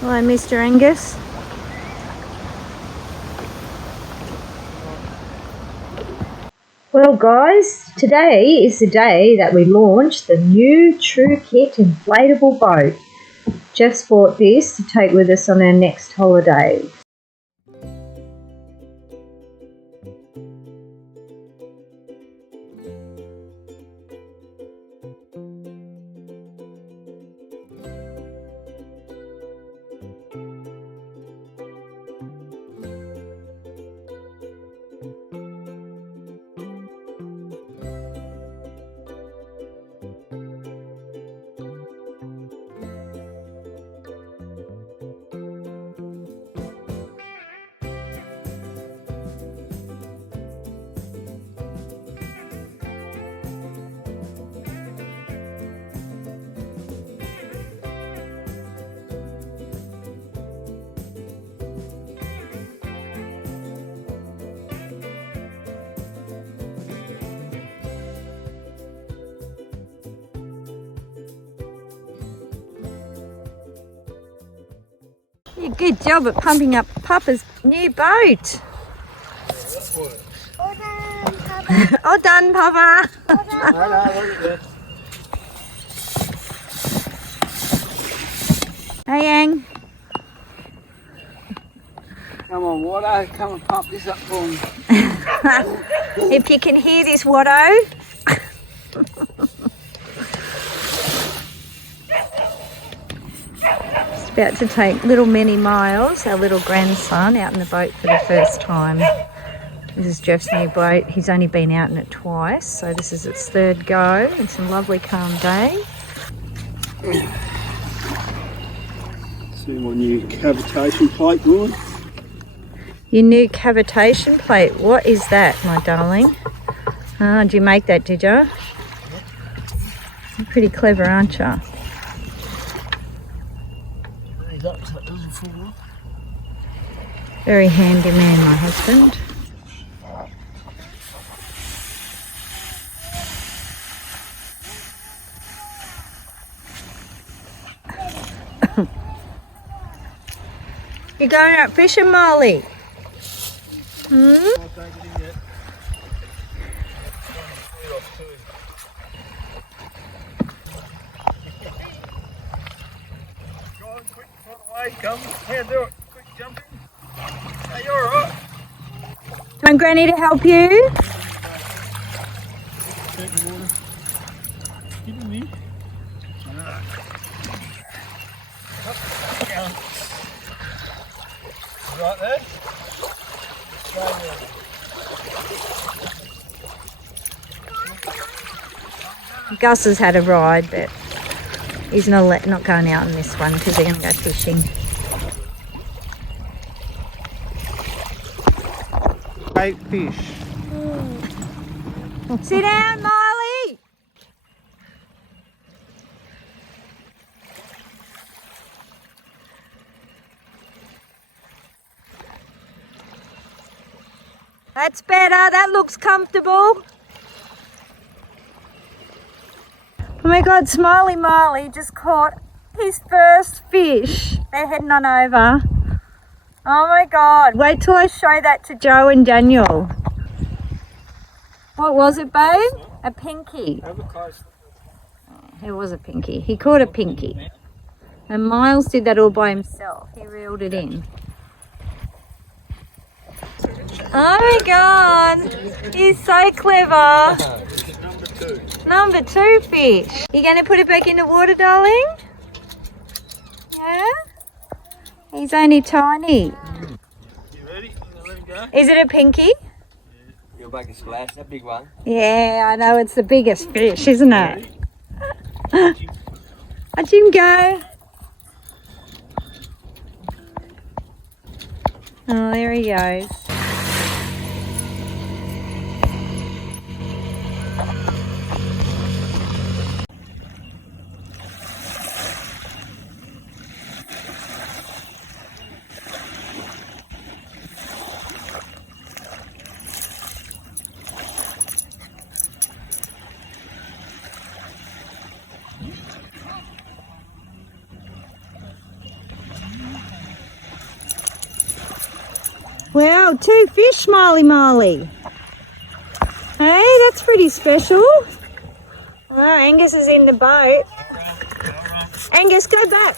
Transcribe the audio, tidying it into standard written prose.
Hello, Mr. Angus. Well guys, today is the day that we launched the new True Kit inflatable boat. Jeff's bought this to take with us on our next holiday. Good job at pumping up Papa's new boat. All done, Papa. All done, Papa. Hey, Yang. Come on, Watto, come and pump this up for me. If you can hear this, Watto. About to take little Minnie Miles, our little grandson, out in the boat for the first time. This is Jeff's new boat. He's only been out in it twice, so this is its third go. It's a lovely calm day. See my new cavitation plate going. Your new cavitation plate. What is that, my darling? Ah, did you make that, did you? You're pretty clever, aren't you? Very handy man, my husband. You going out fishing, Molly? Hmm? Come, here, do it. Quick jumping. Hey, you're alright. Do you want Granny to help you? Give me. Right there. Gus has had a ride, but he's not going out in this one because they're going to go fishing. Great fish. Sit down, Miley. That's better. That looks comfortable. Oh my God, Smiley Miley just caught his first fish. They're heading on over. Oh my God, wait till I show that to Joe and Daniel. What was it, babe? A pinky. It was a pinky. He caught a pinky. And Miles did that all by himself. He reeled it in. Oh my God, he's so clever. Number two fish. You going to put it back in the water, darling? Yeah? He's only tiny. You ready? Let him go. Is it a pinky? You'll make a splash, that big one. Yeah, I know, it's the biggest fish, isn't it? Watch him go. Oh, there he goes. Wow, 2 fish, Smiley Marley. Hey, that's pretty special. Oh, Angus is in the boat. Angus, go back.